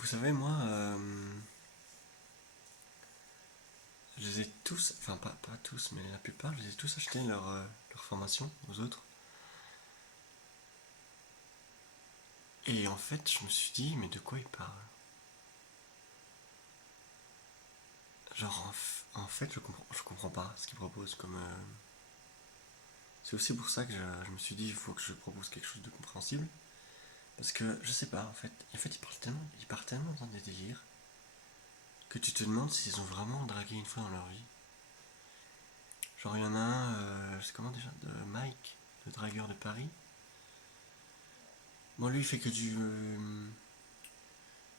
Vous savez, moi, je les ai tous, enfin pas tous, mais la plupart, je les ai tous achetés leur formation aux autres. Et en fait, je me suis dit, mais de quoi ils parlent? Genre, en fait, je comprends pas ce qu'ils proposent comme. C'est aussi pour ça que je me suis dit, il faut que je propose quelque chose de compréhensible. Parce que, je sais pas, en fait, ils partent tellement dans des délires que tu te demandes s'ils ont vraiment dragué une fois dans leur vie. Genre, il y en a un, c'est comment déjà? De Mike, le dragueur de Paris. Bon, lui, il fait que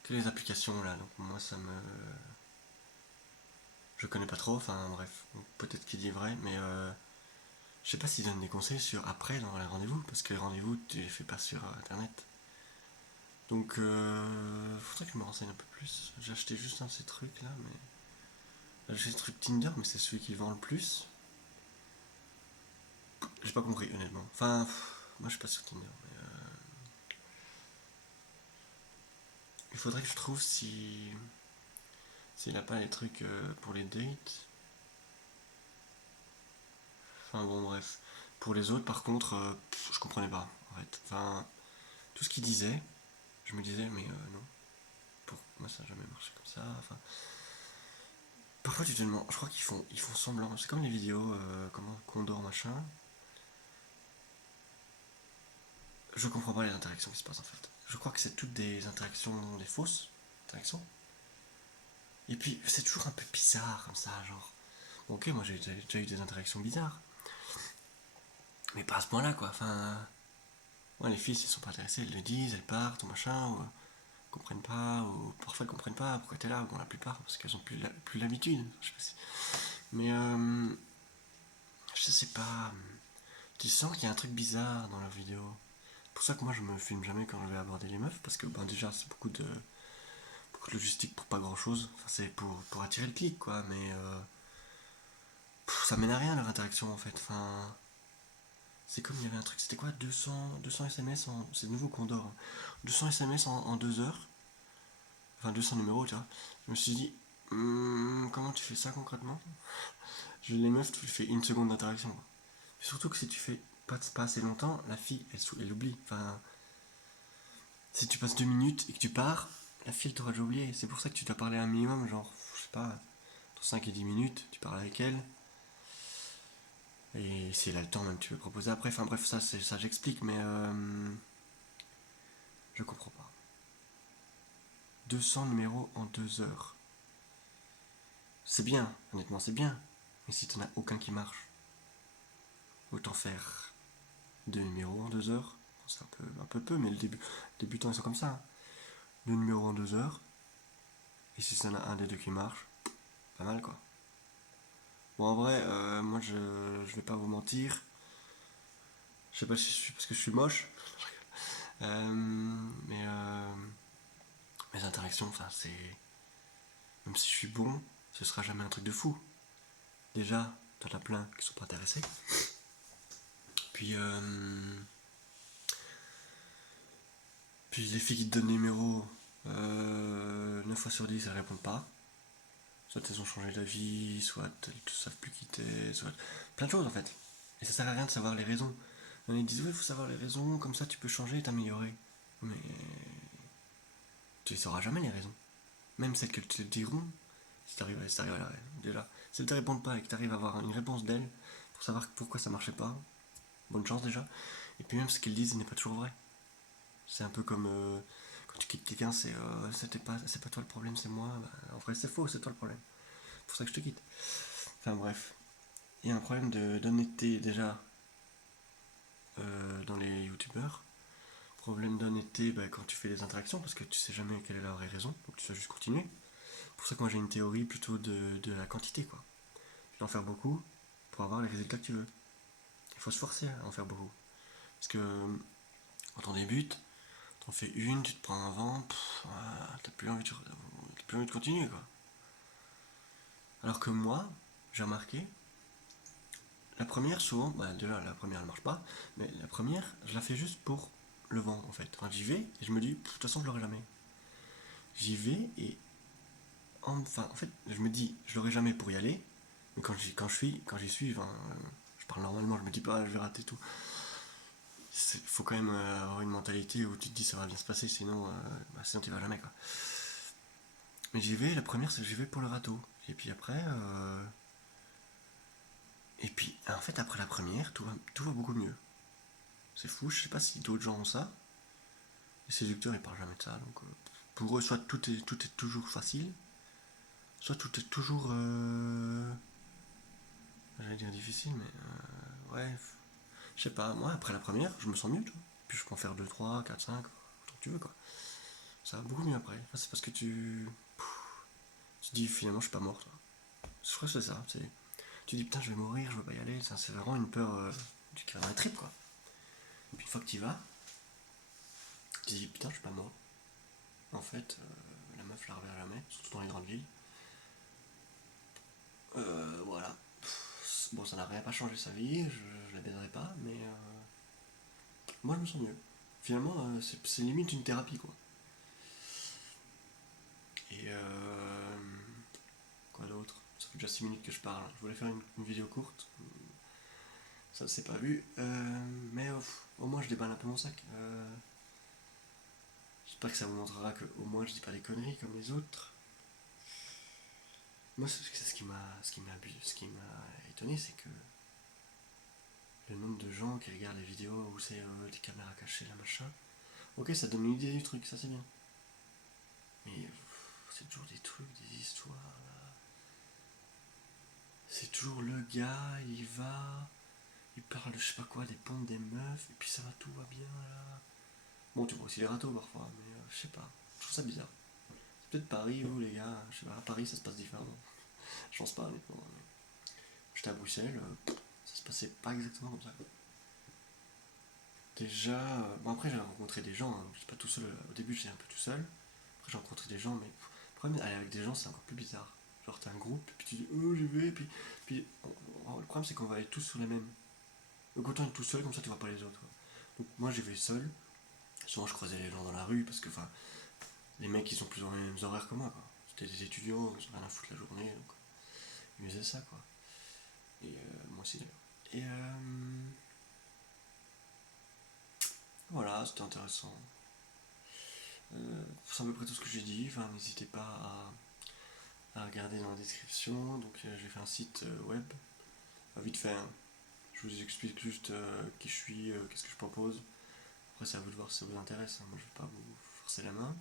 les applications là, donc moi ça me. Je connais pas trop, enfin bref, peut-être qu'il dit vrai, mais je sais pas s'il donne des conseils sur après dans les rendez-vous, parce que les rendez-vous tu les fais pas sur internet. Donc faudrait que je me renseigne un peu plus. J'ai acheté juste un de ces trucs là, mais. J'ai acheté le truc Tinder, mais c'est celui qui vend le plus. J'ai pas compris honnêtement. Enfin, moi je suis pas sur Tinder, mais il faudrait que je trouve si. S'il a pas les trucs pour les dates. Enfin bon, bref. Pour les autres, par contre, je comprenais pas, en fait. Enfin, tout ce qu'il disait, je me disais, mais non. Pour moi, ça n'a jamais marché comme ça. Enfin, parfois, tu te demandes, je crois qu'ils font semblant. C'est comme les vidéos, comment, Condor, machin. Je comprends pas les interactions qui se passent, en fait. Je crois que c'est toutes des interactions, des fausses interactions. Et puis, c'est toujours un peu bizarre, comme ça, genre. Bon, ok, moi, j'ai déjà eu des interactions bizarres. Mais pas à ce point-là, quoi. Enfin, ouais, les filles, si elles sont pas intéressées, elles le disent, elles partent, ou machin, ou comprennent pas, ou parfois elles comprennent pas pourquoi t'es là, bon la plupart, parce qu'elles ont plus l'habitude, je sais pas si. Mais je sais pas, tu sens qu'il y a un truc bizarre dans la vidéo. C'est pour ça que moi je me filme jamais quand je vais aborder les meufs, parce que ben, déjà c'est beaucoup de logistique pour pas grand chose, enfin, c'est pour attirer le clic quoi, mais ça mène à rien leur interaction en fait, enfin. C'est comme il y avait un truc, c'était quoi 200 SMS c'est le nouveau Condor. 200 SMS en 2 heures. Enfin 200 numéros, tu vois. Je me suis dit, comment tu fais ça concrètement? Les meufs, tu fais une seconde d'interaction. Surtout que si tu fais pas assez longtemps, la fille, elle oublie. Enfin, si tu passes 2 minutes et que tu pars, la fille, elle t'aura déjà oublié. C'est pour ça que tu dois parler un minimum, genre, je sais pas, entre 5 et 10 minutes, tu parles avec elle. Et si elle a le temps, même, tu peux proposer après. Enfin bref, ça j'explique, mais je comprends pas. 200 numéros en 2 heures. C'est bien, honnêtement, c'est bien. Mais si t'en as aucun qui marche, autant faire 2 numéros en 2 heures. C'est un peu peu, mais les débutants ils sont comme ça. 2 numéros en 2 heures. Et si ça en a un des deux qui marche, pas mal quoi. Bon, en vrai, moi je vais pas vous mentir. Je sais pas si je suis parce que je suis moche. Mais mes interactions, enfin c'est. Même si je suis bon, ce sera jamais un truc de fou. Déjà, t'en as plein qui sont pas intéressés. Puis, puis les filles qui te donnent le numéro, 9 fois sur 10 elles répondent pas. Soit elles ont changé d'avis, soit elles ne savent plus quitter, soit. Plein de choses en fait. Et ça sert à rien de savoir les raisons. Ils disent, oui, il faut savoir les raisons, comme ça tu peux changer et t'améliorer. Mais tu ne sauras jamais les raisons. Même celles que te diront, si t'arrives à la. Déjà, si elles te répondent pas et que t'arrives à avoir une réponse d'elles pour savoir pourquoi ça marchait pas, bonne chance déjà. Et puis même ce qu'elles disent n'est pas toujours vrai. C'est un peu comme quand tu quittes quelqu'un, c'est pas toi le problème, c'est moi. Bah, en vrai, c'est faux, c'est toi le problème. C'est pour ça que je te quitte. Enfin bref, il y a un problème d'honnêteté déjà dans les youtubeurs. Problème d'honnêteté quand tu fais des interactions parce que tu sais jamais quelle est la vraie raison, donc tu dois juste continuer. C'est pour ça que moi j'ai une théorie plutôt de la quantité quoi. Tu dois en faire beaucoup pour avoir les résultats que tu veux. Il faut se forcer à en faire beaucoup. Parce que quand on débute, t'en fais une, tu te prends un vent, t'as plus envie de continuer quoi. Alors que moi, j'ai remarqué, la première souvent, déjà la première elle marche pas, mais la première je la fais juste pour le vent en fait. Enfin, j'y vais et je me dis, de toute façon je l'aurai jamais. j'y vais et enfin, en fait, je me dis, je l'aurai jamais pour y aller, mais quand j'y suis, enfin, je parle normalement, je me dis pas, je vais rater tout. Il faut quand même avoir une mentalité où tu te dis ça va bien se passer, sinon tu vas jamais quoi. Mais j'y vais, la première c'est que j'y vais pour le râteau. Et puis après, et puis en fait après la première, tout va beaucoup mieux. C'est fou, je sais pas si d'autres gens ont ça. Les séducteurs ils parlent jamais de ça, donc pour eux soit tout est toujours facile, soit tout est toujours, j'allais dire difficile, mais ouais, je sais pas. Moi après la première, je me sens mieux, tu vois. Puis je peux en faire 2 3 4 5 tant que tu veux quoi. Ça va beaucoup mieux après. Enfin, c'est parce que tu dis finalement je suis pas mort, toi. Je crois que c'est ça. Tu dis putain je vais mourir, je veux pas y aller. C'est vraiment une peur qui va dans les tripes quoi. Puis une fois que tu y vas, tu dis putain je suis pas mort. En fait, la meuf je la reverrai jamais, surtout dans les grandes villes. Voilà. Bon ça n'a rien pas changé sa vie, je la baiserai pas, mais moi je me sens mieux. Finalement c'est limite une thérapie quoi. Et quoi d'autre. Ça fait déjà 6 minutes que je parle. Je voulais faire une vidéo courte. Ça ne s'est pas vu. Mais au moins je déballe un peu mon sac. J'espère que ça vous montrera que au moins je dis pas des conneries comme les autres. Moi, c'est ce qui m'a étonné, c'est que le nombre de gens qui regardent les vidéos où c'est des caméras cachées, la machin. Ok, ça donne une idée du truc, ça c'est bien. Mais c'est toujours des trucs, des histoires. Là. C'est toujours le gars, il va, il parle de je sais pas quoi, des pompes des meufs, et puis ça va, tout va bien là. Bon, tu vois aussi les râteaux parfois, mais je sais pas. Je trouve ça bizarre. C'est peut-être Paris, vous les gars, je sais pas, à Paris ça se passe différemment. Je pense pas honnêtement. Mais j'étais à Bruxelles, ça se passait pas exactement comme ça. Déjà, bon après j'ai rencontré des gens, hein, je suis pas tout seul, au début j'étais un peu tout seul. Après j'ai rencontré des gens, mais le problème aller avec des gens c'est encore plus bizarre. Genre t'as un groupe, puis tu dis oh j'y vais, puis le problème c'est qu'on va aller tous sur les mêmes. Donc autant être tout seul, comme ça tu vois pas les autres. Donc moi j'y vais seul, souvent je croisais les gens dans la rue, parce que enfin, les mecs ils sont plus dans les mêmes horaires que moi quoi. C'était des étudiants, ils ont rien à foutre la journée, donc ils faisaient ça quoi. Et moi aussi d'ailleurs. Et voilà, c'était intéressant. C'est à peu près tout ce que j'ai dit. Enfin, n'hésitez pas à regarder dans la description. Donc, j'ai fait un site web. Vite fait, hein. Je vous explique juste qui je suis, qu'est-ce que je propose. Après, c'est à vous de voir si ça vous intéresse, hein. Moi, je vais pas vous forcer la main.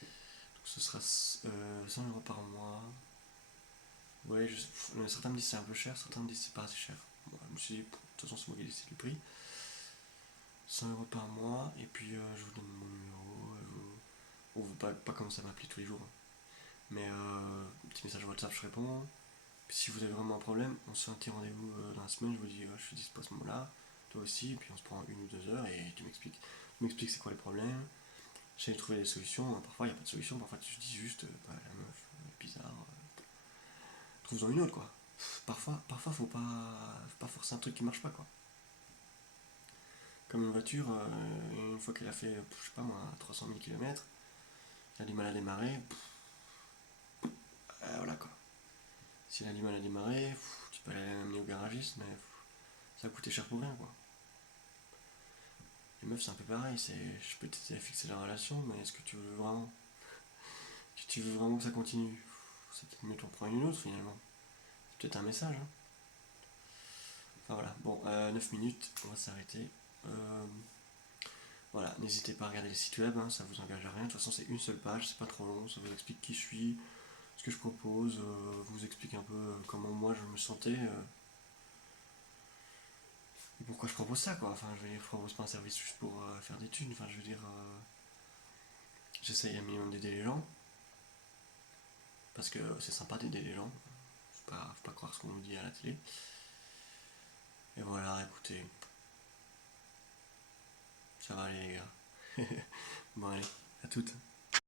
Donc, ce sera 100 € par mois. Ouais, certains me disent c'est un peu cher, certains me disent c'est pas assez cher. Bon, je me suis dit, de toute façon, c'est moi qui décide du prix. 100 € par mois, et puis je vous donne mon numéro. On ne veut pas commencer à m'appeler tous les jours, hein. Mais petit message WhatsApp, je réponds. Puis si vous avez vraiment un problème, on se fait un petit rendez-vous dans la semaine. Je vous dis, je suis dispo à ce moment-là, toi aussi. Et puis on se prend 1 ou 2 heures et tu m'expliques. Tu m'expliques c'est quoi les problèmes. J'essaie de trouver des solutions. Parfois, il n'y a pas de solution. Parfois, tu dis juste, bah, la meuf, bizarre. Trouve-en une autre, quoi. Parfois faut pas forcer un truc qui marche pas, quoi. Comme une voiture, une fois qu'elle a fait, je sais pas moi, 300 000 km, elle a du mal à démarrer. Voilà, quoi. Si elle a du mal à démarrer, tu peux aller l'amener au garagiste, mais ça va coûter cher pour rien, quoi. Les meufs, c'est un peu pareil, je peux t'aider à fixer la relation, mais est-ce que tu veux vraiment, que ça continue? C'est peut-être mieux de t'en prendre une autre, finalement. C'est peut-être un message, hein. Enfin voilà, bon, 9 minutes, on va s'arrêter. Euh, voilà, n'hésitez pas à regarder le site web, hein, ça vous engage à rien. De toute façon, c'est une seule page, c'est pas trop long, ça vous explique qui je suis, ce que je propose, vous explique un peu comment moi je me sentais. Et pourquoi je propose ça quoi. Enfin je veux dire, je propose pas un service juste pour faire des thunes. Enfin je veux dire, j'essaye un minimum d'aider les gens. Parce que c'est sympa d'aider les gens. Faut pas croire ce qu'on nous dit à la télé. Et voilà, écoutez. Ça va aller les gars. Bon allez, à toutes.